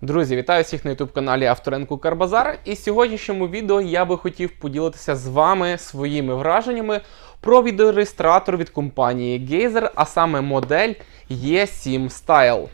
Друзі, вітаю всіх на youtube каналі Авторенку Карбазар. І в сьогоднішньому відео я би хотів поділитися з вами своїми враженнями про відеореєстратор від компанії Gazer, а саме модель E7 Style.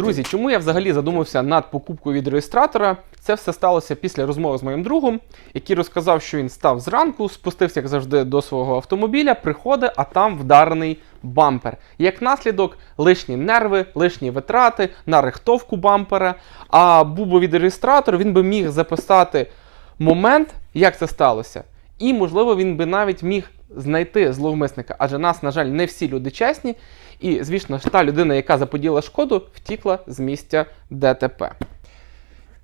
Друзі, чому я взагалі задумався над покупкою від реєстратора? Це все сталося після розмови з моїм другом, який розказав, що він став зранку, спустився, як завжди, до свого автомобіля, приходить, а там вдарений бампер. Як наслідок, лишні нерви, лишні витрати на рихтовку бампера. А був би від реєстратора, він би міг записати момент, як це сталося. І, можливо, він би навіть міг знайти зловмисника, адже нас, на жаль, не всі люди чесні. І, звісно ж, та людина, яка заподіла шкоду, втікла з місця ДТП.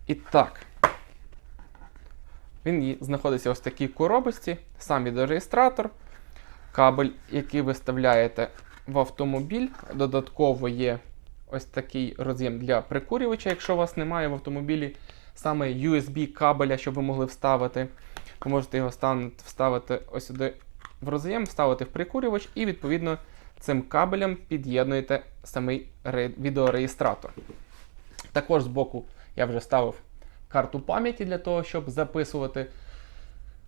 І так, він знаходиться ось в такій коробочці, сам відеореєстратор, кабель, який ви вставляєте в автомобіль. Додатково є ось такий роз'єм для прикурювача, якщо у вас немає в автомобілі саме USB кабеля, щоб ви могли вставити. Ви можете його вставити ось сюди в роз'єм, вставити в прикурювач і, відповідно, цим кабелем під'єднуєте самий відеореєстратор. Також збоку я вже ставив карту пам'яті для того, щоб записувати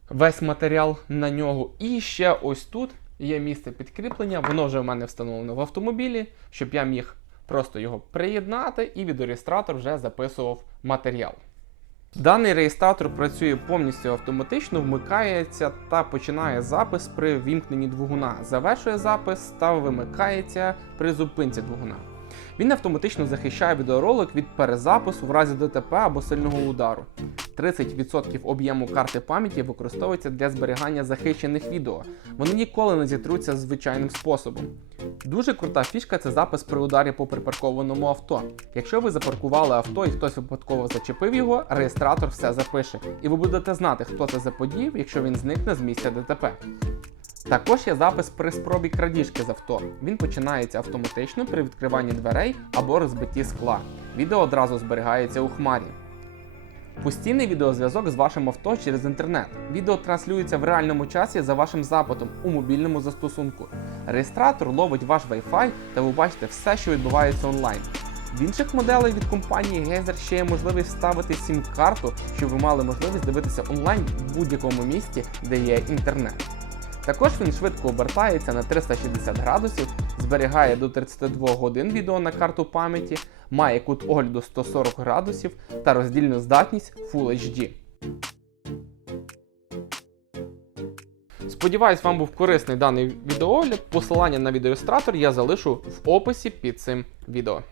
весь матеріал на нього. І ще ось тут є місце підкріплення. Воно вже в мене встановлено в автомобілі, щоб я міг просто його приєднати, і відеореєстратор вже записував матеріал. Даний реєстратор працює повністю автоматично, вмикається та починає запис при вімкненні двигуна. Завершує запис та вимикається при зупинці двигуна. Він автоматично захищає відеоролик від перезапису в разі ДТП або сильного удару. 30% об'єму карти пам'яті використовується для зберігання захищених відео. Вони ніколи не зітруться звичайним способом. Дуже крута фішка це запис при ударі по припаркованому авто. Якщо ви запаркували авто і хтось випадково зачепив його, реєстратор все запише, і ви будете знати, хто це заподіяв, якщо він зникне з місця ДТП. Також є запис при спробі крадіжки з авто. Він починається автоматично при відкриванні дверей або розбитті скла. Відео одразу зберігається у хмарі. Постійний відеозв'язок з вашим авто через інтернет. Відео транслюється в реальному часі за вашим запитом у мобільному застосунку. Реєстратор ловить ваш Wi-Fi та ви бачите все, що відбувається онлайн. В інших моделей від компанії Гейзер ще є можливість вставити сім-карту, щоб ви мали можливість дивитися онлайн в будь-якому місці, де є інтернет. Також він швидко обертається на 360 градусів, зберігає до 32 годин відео на карту пам'яті, має кут огляду 140 градусів та роздільну здатність Full HD. Сподіваюсь, вам був корисний даний відеоогляд. Посилання на відеореєстратор я залишу в описі під цим відео.